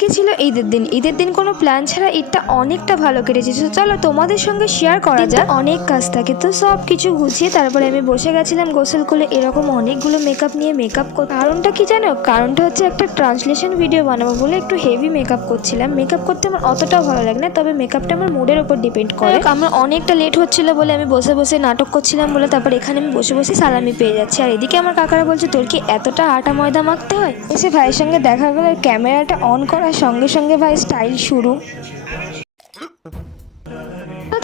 কি ছিল ঈদের দিন কোনো প্ল্যান ছাড়া ঈদটা অনেকটা ভালো কেটেছে। চলো তোমাদের সঙ্গে শেয়ার করা যায়। অনেক কাজ থাকে তো সব কিছু গুছিয়ে তারপরে আমি বসে গেছিলাম গোসল করে এরকম অনেকগুলো মেকআপ নিয়ে মেকআপ করতে। কারণটা কি জানো? কারণটা হচ্ছে একটা ট্রান্সলেশন ভিডিও বানাবো বলে একটু হেভি মেকআপ করছিলাম। মেকআপ করতে আমার অতটাও ভালো লাগে না, তবে মেকআপটা আমার মুডের উপর ডিপেন্ড করে। আমার অনেকটা লেট হচ্ছিল বলে আমি বসে বসে নাটক করছিলাম বলে তারপর এখানে আমি বসে বসে সালামি পেয়ে যাচ্ছি। আর এদিকে আমার কাকারা বলছে তোর কি এতটা আটা ময়দা মাখতে হয়? এসে ভাইয়ের সঙ্গে দেখা গেল, ক্যামেরাটা অন করার সঙ্গে সঙ্গে ভাই স্টাইল শুরু।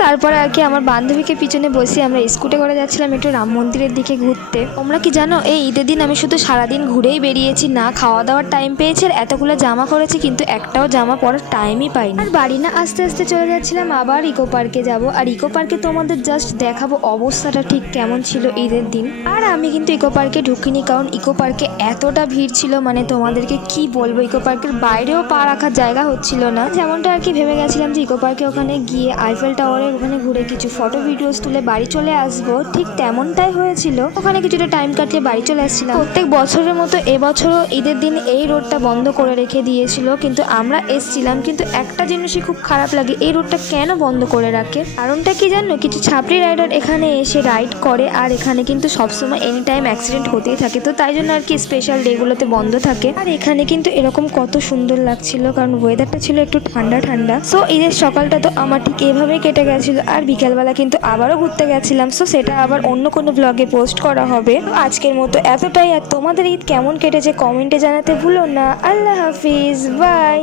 তারপরে আর কি আমার বান্ধবীকে পিছনে বসে আমরা স্কুটে করে যাচ্ছিলাম একটু রাম মন্দিরের দিকে ঘুরতে। তোমরা কি জানো এই ঈদের দিন আমি শুধু সারাদিন ঘুরেই বেরিয়েছি, না খাওয়া দাওয়ার টাইম পেয়েছি আর এতগুলো জামা করেছি কিন্তু একটাও জামা পরার টাইমই পাইনি। আর বাড়ি না আস্তে আস্তে চলে যাচ্ছিলাম আবার ইকো পার্কে যাব। আর ইকো পার্কে তোমাদের জাস্ট দেখাবো অবস্থাটা ঠিক কেমন ছিল ঈদের দিন। আর আমি কিন্তু ইকো পার্কে ঢুকিনি, কারণ ইকো পার্কে এতটা ভিড় ছিল মানে তোমাদেরকে কি বলবো, ইকো পার্কের বাইরেও পা রাখার জায়গা হচ্ছিল না। যেমনটা আর কি ভেবে গেছিলাম যে ইকো পার্কে ওখানে গিয়ে আইফেল টাওয়ারে ওখানে ঘুরে কিছু ফটো ভিডিওস তুলে বাড়ি চলে আসবো, ঠিক তেমনটাই হয়েছিল। ওখানে কিছুটা টাইম কাটিয়ে বাড়ি চলে আসছিলাম। প্রত্যেক বছরের মতো এবছরও ঈদের দিন এই রোডটা বন্ধ করে রেখে দিয়েছিল, কিন্তু আমরা এসছিলাম। কিন্তু একটা জিনিসই খুব খারাপ লাগে, এই রোডটা কেন বন্ধ করে রাখে? কারণটা কি জানো? কিছু ছাপড়ি রাইডার এখানে এসে রাইড করে আর এখানে কিন্তু সবসময় এনি টাইম অ্যাক্সিডেন্ট হতেই থাকে, তো তাই জন্য আর কি স্পেশাল ডেগুলোতে বন্ধ থাকে। আর এখানে কিন্তু এরকম কত সুন্দর লাগছিল, কারণ ওয়েদারটা ছিল একটু ঠান্ডা ঠান্ডা। সো ঈদের সকালটা তো আমার ঠিক এভাবেই কেটে গেছিল। আর বিকেলবেলা কিন্তু আবারও ঘুরতে গেছিলাম, সো সেটা আবার অন্য কোনো ব্লগে পোস্ট করা হবে। আজকের মতো এতটাই। আর তোমাদের ঈদ কেমন কেটেছে কমেন্টে জানাতে ভুলো না। আল্লাহ হাফিজ, বাই।